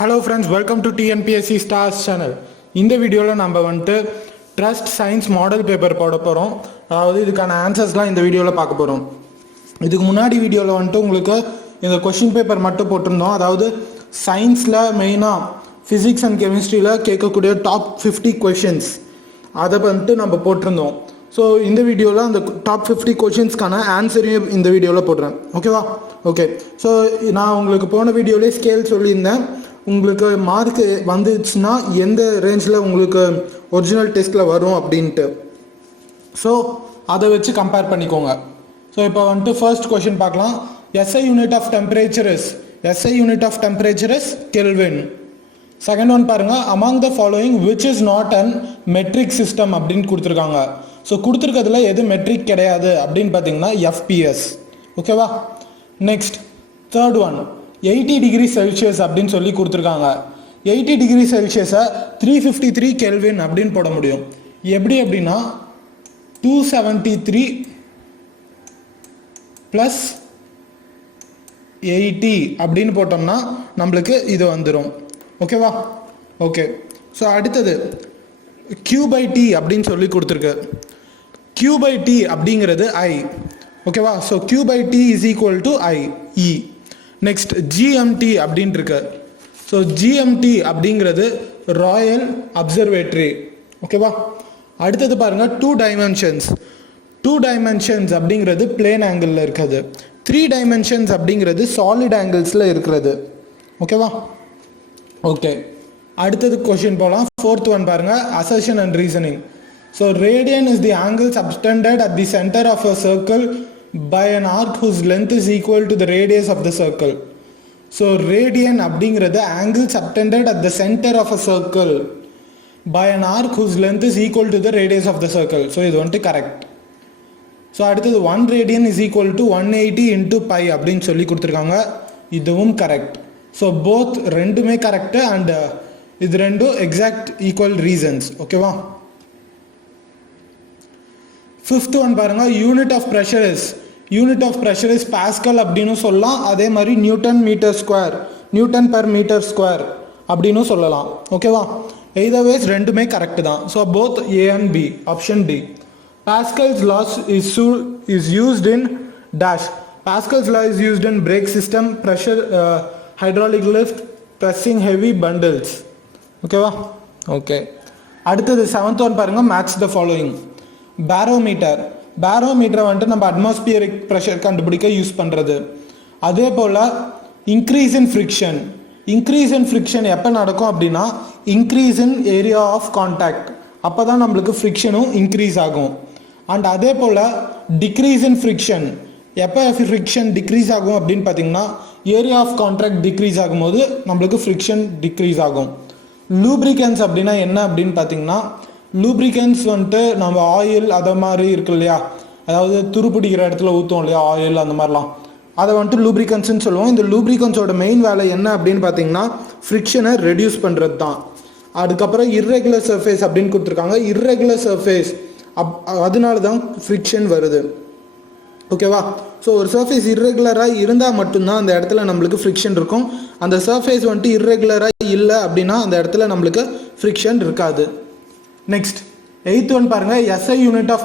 Hello friends, welcome to TNPSC stars channel. இந்த வீடியோவில் நம்ம வந்துட்டு ட்ரஸ்ட் சயின்ஸ் மாடல் பேப்பர் போட போகிறோம். அதாவது இதுக்கான ஆன்சர்ஸ்லாம் இந்த வீடியோவில் பார்க்க போகிறோம். இதுக்கு முன்னாடி வீடியோவில் வந்துட்டு உங்களுக்கு இந்த கொஷின் பேப்பர் மட்டும் போட்டிருந்தோம். அதாவது சயின்ஸில் மெயினாக ஃபிசிக்ஸ் அண்ட் கெமிஸ்ட்ரியில் கேட்கக்கூடிய டாப் 50 கொஷின்ஸ் அதை வந்துட்டு நம்ம போட்டிருந்தோம். ஸோ இந்த வீடியோவில் அந்த டாப் 50 கொஷின்ஸ்க்கான ஆன்சரையும் இந்த வீடியோவில் போடுறேன். ஓகேவா? ஓகே. ஸோ நான் உங்களுக்கு போன வீடியோலேயே ஸ்கேல் சொல்லியிருந்தேன். உங்களுக்கு மார்க் வந்துச்சுன்னா எந்த ரேஞ்சில் உங்களுக்கு ஒரிஜினல் டெஸ்ட்டில் வரும் அப்படின்ட்டு. ஸோ அதை வச்சு கம்பேர் பண்ணிக்கோங்க. ஸோ இப்போ வந்துட்டு ஃபர்ஸ்ட் கொஷின் பார்க்கலாம். SI unit of temperature is kelvin. Second one பாருங்க, among the following which is not an metric system அப்படின்னு கொடுத்துருக்காங்க. ஸோ கொடுத்துருக்கிறதுல எது மெட்ரிக் கிடையாது அப்படின்னு பார்த்தீங்கன்னா FPS. ஓகேவா? Next third one 80 degree Celsius அப்படின்னு சொல்லி கொடுத்துருக்காங்க. 80 டிகிரி செல்சியஸை 353 கெல்வின் அப்படின்னு போட முடியும். எப்படி அப்படின்னா 273 + 80 அப்படின்னு போட்டோம்னா நம்மளுக்கு இது வந்துடும். ஓகேவா? ஓகே. ஸோ அடுத்தது Q/T அப்படின்னு சொல்லி கொடுத்துருக்கு. Q/T அப்படிங்கிறது I. ஓகேவா? So Q/T is equal to I. Next GMT அப்படின்ட்டு இருக்கு. ஸோ GMT அப்படிங்கிறது ராயல் அப்சர்வேட்டரி. ஓகேவா? அடுத்தது பாருங்க 2 டைமென்ஷன்ஸ். 2 டைமென்ஷன்ஸ் அப்படிங்கிறது பிளேன் ஆங்கிளில் இருக்கிறது. 3 டைமென்ஷன்ஸ் அப்படிங்கிறது சாலிட் ஆங்கிள்ஸில் இருக்கிறது. ஓகேவா? ஓகே. அடுத்தது கொஷின் போகலாம். ஃபோர்த் ஒன் பாருங்க, assertion and reasoning. So radian is the angle subtended at the centre of a circle by an arc whose length is equal to the radius of the circle. So radian அப்படிங்கிறது angle subtended at the center of a circle by an arc whose length is equal to the radius of the circle. So இது வந்துட்டு correct. So அடுத்தது 1 radian is equal to 180 into pi அப்படின்னு சொல்லி கொடுத்துருக்காங்க. இதுவும் correct. So both ரெண்டுமே correct and இது ரெண்டும் எக்ஸாக்ட் ஈக்குவல் ரீசன்ஸ். ஓகேவா? ஃபிஃப்த் ஒன் பாருங்க, unit of pressure is pascal அப்படின்னு சொல்லலாம். அதே மாதிரி நியூட்டன் per meter square அப்படின்னு சொல்லலாம். ஓகேவா? எய்தர் வேஸ் ரெண்டுமே கரெக்ட் தான். So both A and B, option D. Pascal's law is used in dash. Pascal's law is used in brake system, pressure, hydraulic lift, pressing heavy bundles. ஓகேவா? Okay. அடுத்தது 7th one பாருங்க, match the following. பேரோமீட்டரை வந்துட்டு நம்ம atmospheric pressure கண்டுபிடிக்க use பண்ணுறது. அதே போல் increase in friction எப்போ நடக்கும் அப்படின்னா increase in area of contact. அப்போ தான் நம்மளுக்கு ஃப்ரிக்ஷனும் இன்க்ரீஸ் ஆகும். அண்ட் அதே போல் டிக்ரீஸ் இன் ஃப்ரிக்ஷன் எப்போ ஃப்ரிக்ஷன் டிக்ரீஸ் ஆகும் அப்படின்னு பார்த்தீங்கன்னா ஏரியா ஆஃப் கான்டாக்ட் டிக்ரீஸ் ஆகும்போது நம்மளுக்கு ஃப்ரிக்ஷன் டிக்ரீஸ் ஆகும். லூப்ரிகன்ஸ் அப்படின்னா என்ன அப்படின்னு பார்த்தீங்கன்னா லூப்ரிகன்ஸ் வந்துட்டு நம்ம ஆயில் அதை மாதிரி இருக்கு இல்லையா, அதாவது துருப்பிடிக்கிற இடத்துல ஊற்றுவோம் இல்லையா ஆயில், அந்த மாதிரிலாம் அதை வந்துட்டு லூப்ரிகன்ஸ்ன்னு சொல்லுவோம். இந்த லூப்ரிகன்ஸோட மெயின் வேலை என்ன அப்படின்னு பார்த்தீங்கன்னா ஃப்ரிக்ஷனை ரெடியூஸ் பண்ணுறது தான். அதுக்கப்புறம் இர்ரெகுலர் சர்ஃபேஸ் அப்படின்னு கொடுத்துருக்காங்க. இர்ரெகுலர் சர்ஃபேஸ் அதனால தான் ஃப்ரிக்ஷன் வருது. ஓகேவா? ஸோ ஒரு சர்ஃபேஸ் இர்ரெகுலராக இருந்தால் மட்டும்தான் அந்த இடத்துல நம்மளுக்கு ஃப்ரிக்ஷன் இருக்கும். அந்த சர்ஃபேஸ் வந்துட்டு இர்ரெகுலராக இல்லை அப்படின்னா அந்த இடத்துல நம்மளுக்கு ஃப்ரிக்ஷன் இருக்காது. நெக்ஸ்ட் 8th ஒன் பாருங்க, SI unit of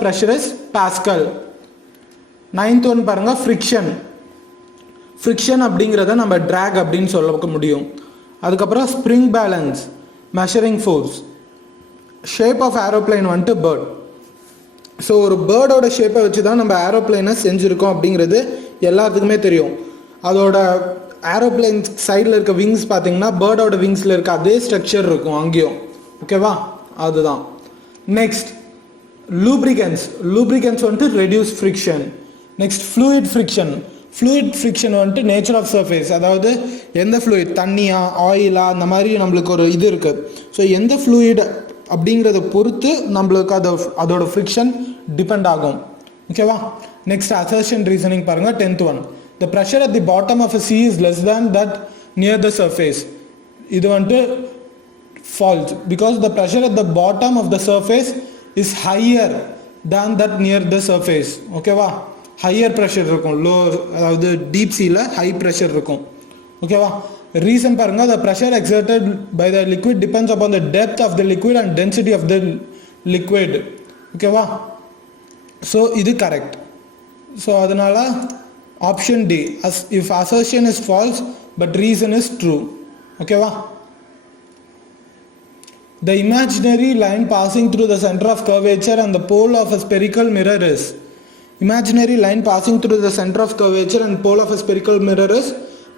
pressure is pascal. 9th one பாருங்க, ஃப்ரிக்ஷன் அப்படிங்கிறத நம்ம ட்ராக் அப்படின்னு சொல்ல முடியும். அதுக்கப்புறம் spring balance, measuring force. Shape of aeroplane வந்துட்டு பேர்ட். ஸோ ஒரு பேர்டோட ஷேப்பை வச்சு தான் நம்ம ஏரோப்ளைனை செஞ்சுருக்கோம் அப்படிங்கிறது எல்லாத்துக்குமே தெரியும். அதோட ஏரோப்ளைன் சைடில் இருக்க விங்ஸ் பார்த்தீங்கன்னா பேர்டோட விங்ஸில் இருக்க அதே ஸ்ட்ரக்சர் இருக்கும் அங்கேயும். ஓகேவா? அதுதான். நெக்ஸ்ட் லூப்ரிகன்ஸ் வந்துட்டு reduce friction. Next fluid friction வந்துட்டு நேச்சர் ஆஃப் சர்ஃபேஸ். அதாவது எந்த ஃப்ளூயிட், தண்ணியா ஆயிலா, அந்த மாதிரி நம்மளுக்கு ஒரு இது இருக்குது. ஸோ எந்த ஃப்ளூயிட் அப்படிங்கிறத பொறுத்து நம்மளுக்கு அதோட ஃப்ரிக்ஷன் டிபெண்ட் ஆகும். ஓகேவா? நெக்ஸ்ட் அசர்ஷன் ரீசனிங் பாருங்க. 10th one, the pressure at the bottom of a sea is less than that near the surface. இது வந்துட்டு false because the pressure at the bottom of the surface is higher than that near the surface. ஓகேவா? Higher pressure இருக்கும். அதாவது deep சீல high pressure இருக்கும். ஓகேவா. Reason பாருங்க, the pressure exerted by the liquid depends upon the depth of the liquid and density of the liquid. ஓகேவா. So இது correct. So அதனால option D, if assertion is false but reason is true. ஓகேவா. The imaginary line passing through the center of curvature and the pole of a spherical mirror is. Imaginary line passing through the center of curvature and pole of a spherical mirror is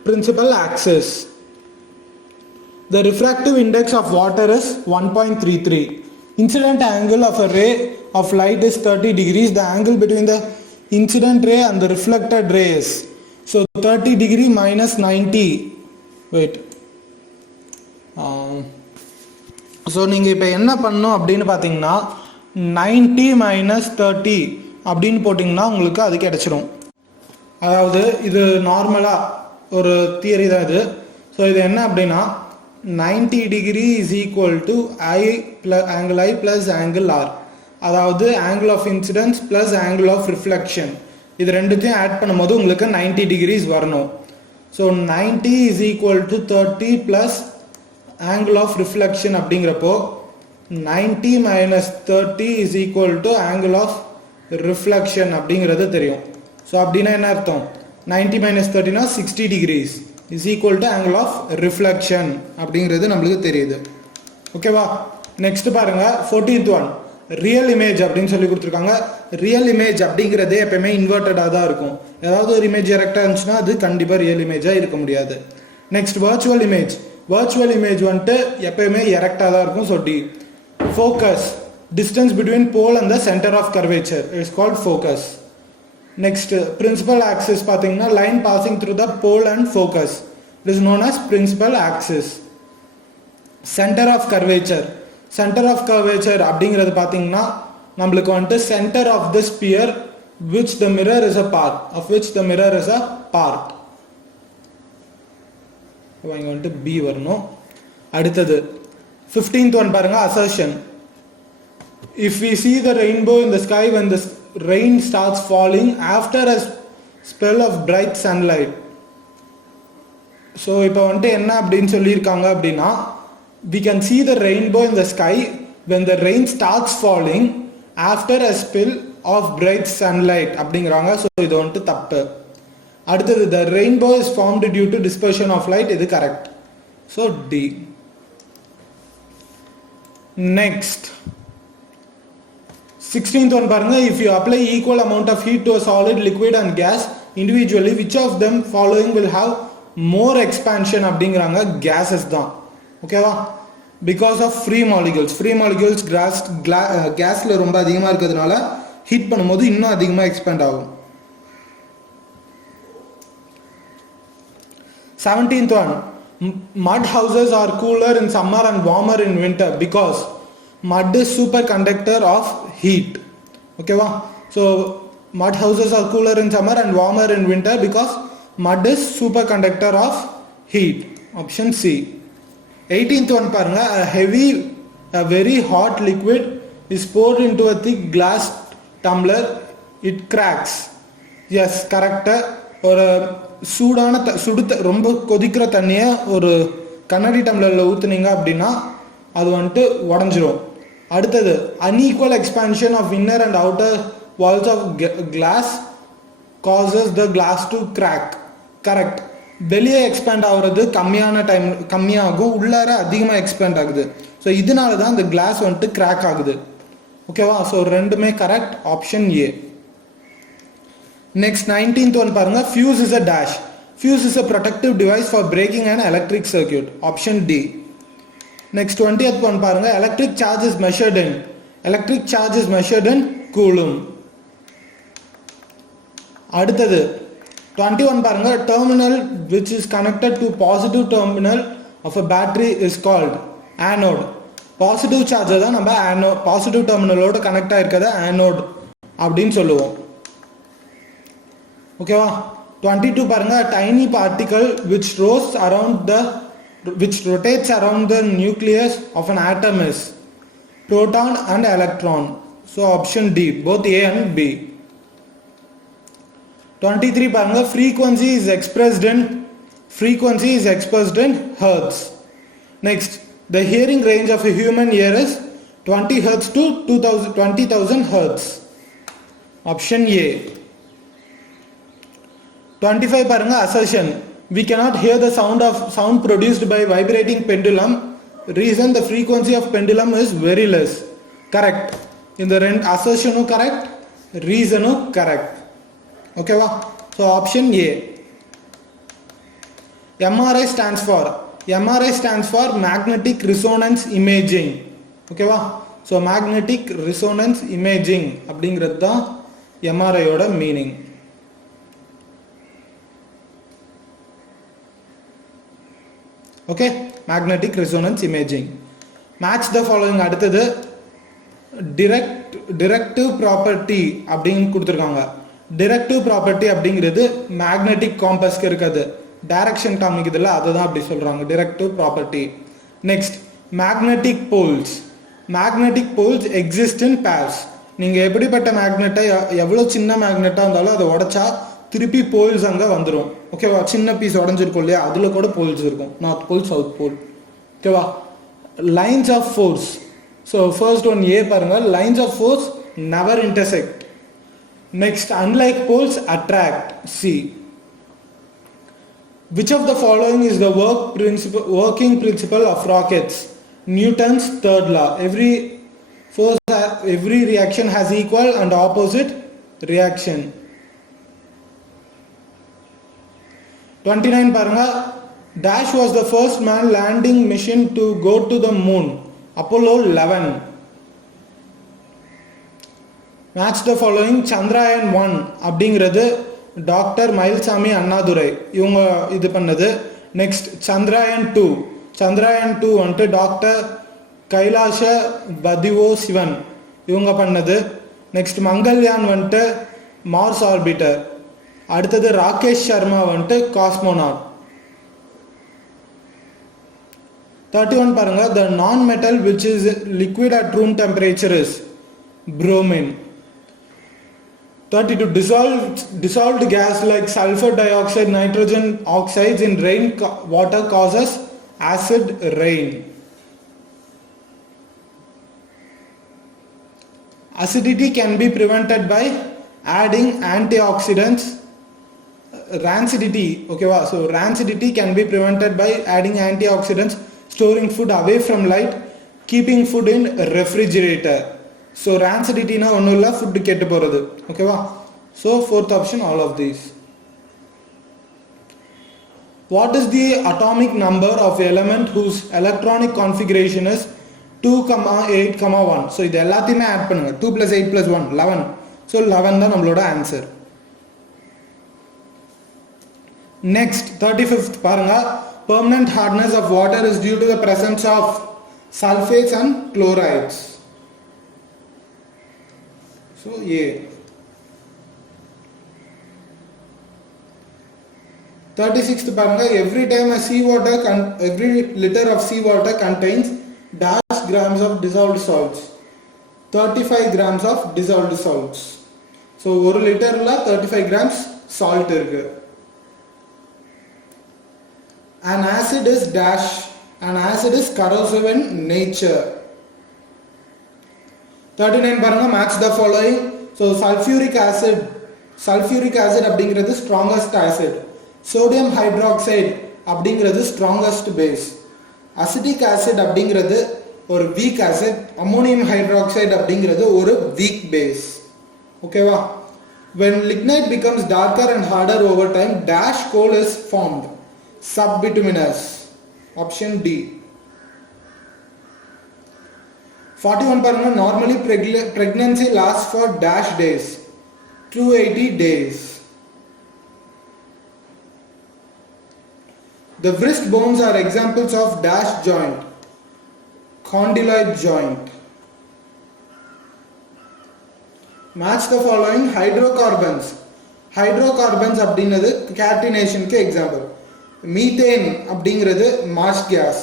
principal axis. The refractive index of water is 1.33. Incident angle of a ray of light is 30 degrees. The angle between the incident ray and the reflected ray is. So 30 degree minus 90. Wait. So நீங்கள் இப்போ என்ன பண்ணணும் அப்படின்னு பார்த்தீங்கன்னா 90 minus 30 அப்படின்னு போட்டிங்கன்னா உங்களுக்கு அது கிடச்சிரும். அதாவது இது நார்மலாக ஒரு தியரி தான் இது. ஸோ இது என்ன அப்படின்னா 90 degree is equal to angle I plus angle R. அதாவது angle of incidence plus angle of reflection, இது ரெண்டுத்தையும் ஆட் பண்ணும்போது உங்களுக்கு 90 டிகிரிஸ் வரணும். So 90 is equal to 30 plus angle of reflection அப்படிங்கிறப்போ 90 minus 30 is equal to angle of reflection அப்படிங்கிறது தெரியும். So அப்படின்னா என்ன அர்த்தம், 90 minus 30னா 60 degrees is equal to angle of reflection அப்படிங்கிறது நம்மளுக்கு தெரியுது. ஓகேவா. நெக்ஸ்ட் பாருங்க 14th ஒன், ரியல் இமேஜ் அப்படின்னு சொல்லி கொடுத்துருக்காங்க. ரியல் இமேஜ் அப்படிங்கிறதே எப்பயுமே இன்வெர்டடாக தான் இருக்கும். ஏதாவது ஒரு இமேஜ் எரெக்டாக இருந்துச்சுன்னா அது கண்டிப்பாக ரியல் இமேஜாக இருக்க முடியாது. Next virtual image. Virtual image வந்துட்டு எப்பயுமே எரெக்டாக தான் இருக்கும். So D. Focus, distance between pole and the centre of curvature it's called focus. Next principal axis பார்த்தீங்கன்னா line passing through the pole and focus it is known as principal axis. Centre of curvature, centre of curvature அப்படிங்கிறது பார்த்தீங்கன்னா நம்மளுக்கு வந்துட்டு centre of the sphere which the mirror is a part of which the mirror is a part. இங்கே வந்துட்டு B வரணும். அடுத்தது 15th one பாருங்க, assertion. If we see the rainbow in the sky when the rain starts falling after a spell of bright sunlight. So இப்போ வந்துட்டு என்ன அப்படின்னு சொல்லியிருக்காங்க அப்படின்னா we can see the rainbow in the sky when the rain starts falling after a spell of bright sunlight அப்படிங்கிறாங்க. So இது வந்துட்டு தப்பு. அடுத்தது the rainbow is formed due to dispersion of light, இது correct. So D. Next 16th one பாருங்க, if you apply equal amount of heat to a solid, liquid and gas individually, which of them following will have more expansion அப்படிங்கிறாங்க. gases தான். ஓகேவா. Because of free molecules. Free molecules கேஸில் ரொம்ப அதிகமாக இருக்கிறதுனால heat பண்ணும்போது இன்னும் அதிகமாக எக்ஸ்பேண்ட் ஆகும். 17th one, mud houses are cooler in summer and warmer in winter because mud is superconductor of heat. ஓகேவா. So mud houses are cooler in summer and warmer in winter because mud is superconductor of heat. Option C. 18th one பாருங்க, a very hot liquid is poured into a thick glass tumbler, it cracks. Yes, correct. ஒரு சூடான ரொம்ப கொதிக்கிற தண்ணியை ஒரு கண்ணாடி டம்ளரில் ஊற்றுனீங்க அப்படின்னா அது வந்துட்டு உடஞ்சிரும். அடுத்தது unequal expansion of inner and outer walls of glass causes the glass to crack. Correct. வெளியே எக்ஸ்பேண்ட் ஆகுறது கம்மியாகும், உள்ளார அதிகமாக எக்ஸ்பேண்ட் ஆகுது. ஸோ இதனால தான் அந்த கிளாஸ் வந்துட்டு கிராக் ஆகுது. ஓகேவா. ஸோ ரெண்டுமே correct. Option A. Next 19th one பாருங்க, fuse is a dash. Fuse is a protective device for breaking and electric circuit. Option D. Next 20th one பாருங்க, electric charge is measured in coulomb. அடுத்தது 21 பாருங்க, terminal which is connected to positive terminal of a battery is called anode. Positive charge தான் நம்ம positive டெர்மினலோட connect ஆயிருக்கத anode அப்படின்னு சொல்லுவோம். ஓகேவா. 22 பாருங்க, tiny particle which rotates around the nucleus of an atom is proton and electron. So option D, both A and B. 23 பாருங்க, frequency is expressed in Frequency is expressed in hertz. Next, the hearing range of a human ear is 20 hertz to 20,000 hertz. Option A. 25 paranga assertion. We cannot hear the sound produced by vibrating pendulum. Reason, the frequency of pendulum is very less. Correct. In the assertion correct, reason correct. Okay va? So option A. MRI stands for magnetic resonance imaging. Okay va? So magnetic resonance imaging அப்படிங்கிறது தான் MRI ஓட meaning. Okay, magnetic resonance imaging. Match the following. அடுத்தது directive property அப்படின்னு கொடுத்துருக்காங்க. directive property அப்படிங்கிறது magnetic compassக்கு இருக்குது, direction காமிக்குதுல, அதுதான் அப்படி சொல்றாங்க directive property. Next, magnetic poles exist in pairs. நீங்க எப்படிப்பட்ட மேக்னெட்டை, எவ்வளவு சின்ன மேக்னெட்டா இருந்தாலும் அதை உடைச்சா திருப்பி போல்ஸ் அங்கே வந்துடும். ஓகேவா? சின்ன பீஸ் உடஞ்சிருக்கும் இல்லையா, அதில் கூட போல்ஸ் இருக்கும், நார்த் போல் சவுத் போல். ஓகேவா? Lines of force. So first one A பாருங்க, lines of force never intersect. Next, unlike poles attract. C. Which of the following is the working principle of rockets? Newton's third law. Every reaction has equal and opposite reaction. 29 பாருங்க, Dash was the first man landing mission to go to the moon. Apollo 11. Match the following. Chandrayaan 1 அப்படிங்கிறது doctor Mayilsamy Annadurai இவங்க இது பண்ணது. Next, Chandrayaan 2 வந்துட்டு doctor கைலாஷ பதிவோ Sivan இவங்க பண்ணது. Next, Mangalyaan வந்துட்டு Mars orbiter. அடுத்தது ராகேஷ் சர்மா வந்துட்டு காஸ்மோனாட். 31 பாருங்க, the non-metal which is liquid at room temperature is bromine. 32, dissolved gas like sulfur dioxide, nitrogen oxides in rain water causes acid rain. Acidity can be prevented by adding antioxidants. Rancidity, okay va? So rancidity can be prevented by adding antioxidants, storing food away from light, keeping food in refrigerator. So rancidity na onnu illa, food kettu poradhu. Okay va? So fourth option, all of these. What is the atomic number of element whose electronic configuration is 2,8,1? So இது எல்லாத்தையுமே add பண்ணுங்க. 2 + 8 + 1 11. So 11 தான் நம்மளோட answer. Next, 35th பாருங்க, permanent hardness of water is due to the presence of sulfates and chlorides. So A. 36th பாருங்க, every liter of seawater contains dash grams of dissolved salts. 35 grams of dissolved salts. So 1 லிட்டர்ல 35 grams salt இருக்கு. An acid is dash. An acid is corrosive in nature. 39 பாருங்க, match the following. So sulfuric acid அப்படிங்கிறது strongest acid. Sodium hydroxide அப்படிங்கிறது strongest base. Acetic acid அப்படிங்கிறது ஒரு weak acid. Ammonium hydroxide அப்படிங்கிறது ஒரு weak base. ஓகேவா? When lignite becomes darker and harder over time, dash coal is formed. Subbituminous. Option D. 41 பாருங்க, normally pregnancy lasts for dash days. 280 days. The wrist bones are examples of dash joint. Condyloid joint. Match the following. Hydrocarbons அப்படிங்கிறது catenationக்கு example. Methane அப்படிங்கிறது marsh gas.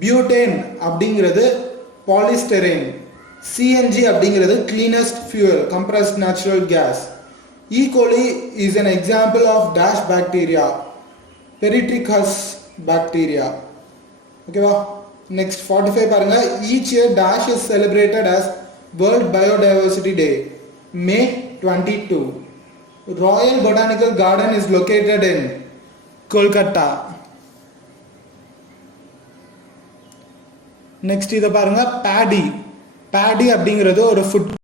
Butane அப்படிங்கிறது polystyrene. CNG அப்படிங்கிறது cleanest fuel, compressed natural gas. E. coli is an example of dash bacteria. Peritrichous bacteria. ஓகேவா? Next 45 பாருங்க. Each year dash is celebrated as World Biodiversity Day, May 22. Royal Botanical Garden is located in Kolkata. Next இதை பாருங்க. பேடி அப்படிங்கிறது ஒரு food